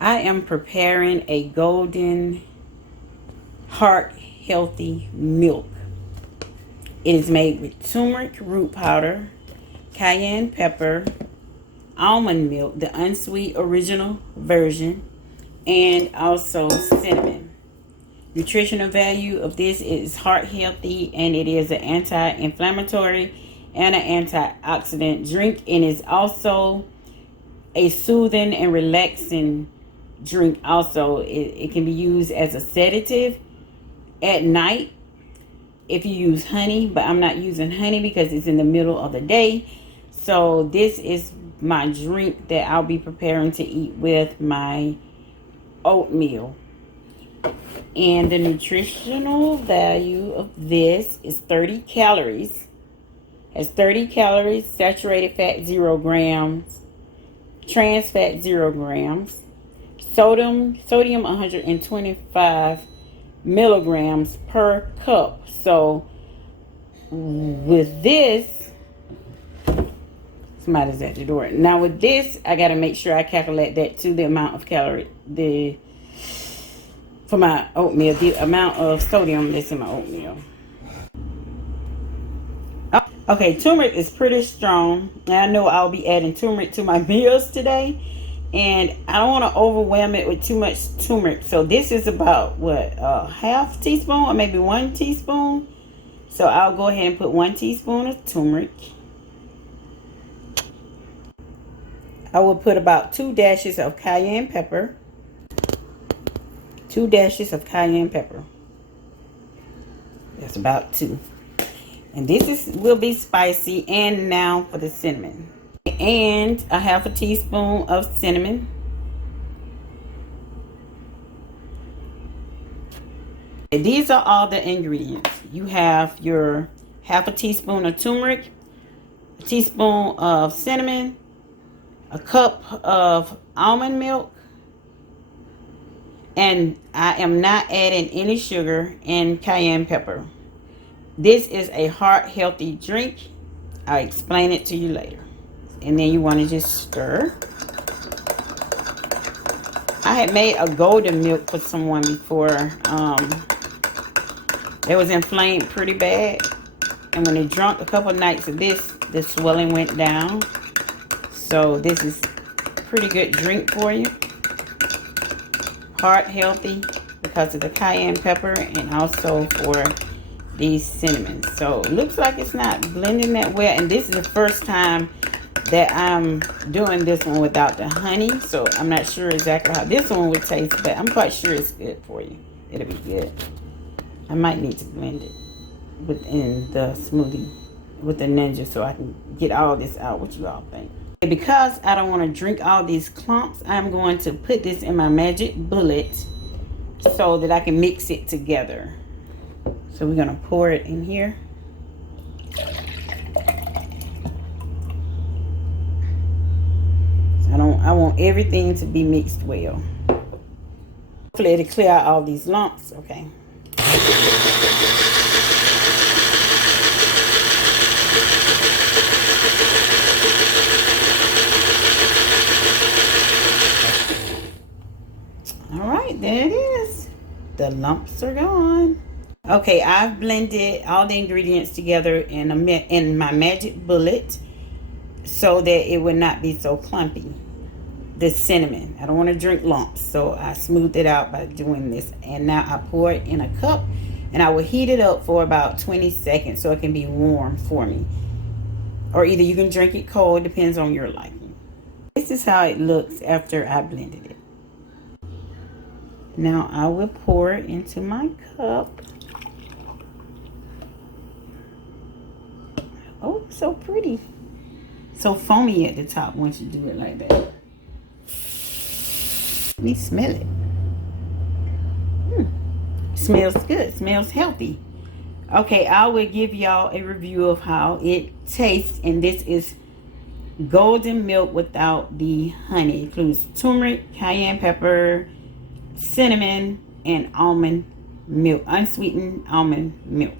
I am preparing a golden heart healthy milk. It is made with turmeric root powder, cayenne pepper, almond milk, the unsweet original version, and also cinnamon. Nutritional value of this is heart healthy, and it is an anti-inflammatory and an antioxidant drink, and it's also a soothing and relaxing drink. Also, it can be used as a sedative at night if you use honey, but I'm not using honey because it's in the middle of the day. So this is my drink that I'll be preparing to eat with my oatmeal. And the nutritional value of this is 30 calories. Has 30 calories, saturated fat 0 grams, trans fat 0 grams, sodium 125 milligrams per cup. So with this, somebody's at the door. Now with this, I got to make sure I calculate that to the amount of calorie, for my oatmeal, the amount of sodium that's in my oatmeal. Okay, turmeric is pretty strong. And I know I'll be adding turmeric to my meals today. And I don't want to overwhelm it with too much turmeric. So this is about, what, half teaspoon or maybe 1 teaspoon. So I'll go ahead and put 1 teaspoon of turmeric. I will put about 2 dashes of cayenne pepper. 2 dashes of cayenne pepper. That's about 2. And this will be spicy. And now for the cinnamon. And a half a teaspoon of cinnamon. And these are all the ingredients. You have your half a teaspoon of turmeric, a teaspoon of cinnamon, a cup of almond milk, and I am not adding any sugar, and cayenne pepper. This is a heart healthy drink. I'll explain it to you later. And then you want to just stir. I had made a golden milk for someone before. It was inflamed pretty bad. And when they drank a couple nights of this, the swelling went down. So this is a pretty good drink for you. Heart healthy because of the cayenne pepper and also for these cinnamon. So it looks like it's not blending that well. And this is the first time that I'm doing this one without the honey. So I'm not sure exactly how this one would taste, but I'm quite sure it's good for you. It'll be good. I might need to blend it within the smoothie with the Ninja so I can get all this out. What you all think? Because I don't want to drink all these clumps, I'm going to put this in my magic bullet so that I can mix it together. So we're going to pour it in here. I want everything to be mixed well. Hopefully it'll clear out all these lumps. Okay. All right, there it is. The lumps are gone. Okay, I've blended all the ingredients together in my magic bullet so that it would not be so clumpy. The cinnamon, I don't want to drink lumps, so I smoothed it out by doing this. And now I pour it in a cup, and I will heat it up for about 20 seconds so it can be warm for me. Or either you can drink it cold, depends on your liking. This is how it looks after I blended it. Now I will pour it into my cup. Oh, so pretty. So foamy at the top once you do it like that. Let me smell it. Smells good. Smells healthy. Okay, I will give y'all a review of how it tastes. And this is golden milk without the honey. It includes turmeric, cayenne pepper, cinnamon, and almond milk. Unsweetened almond milk.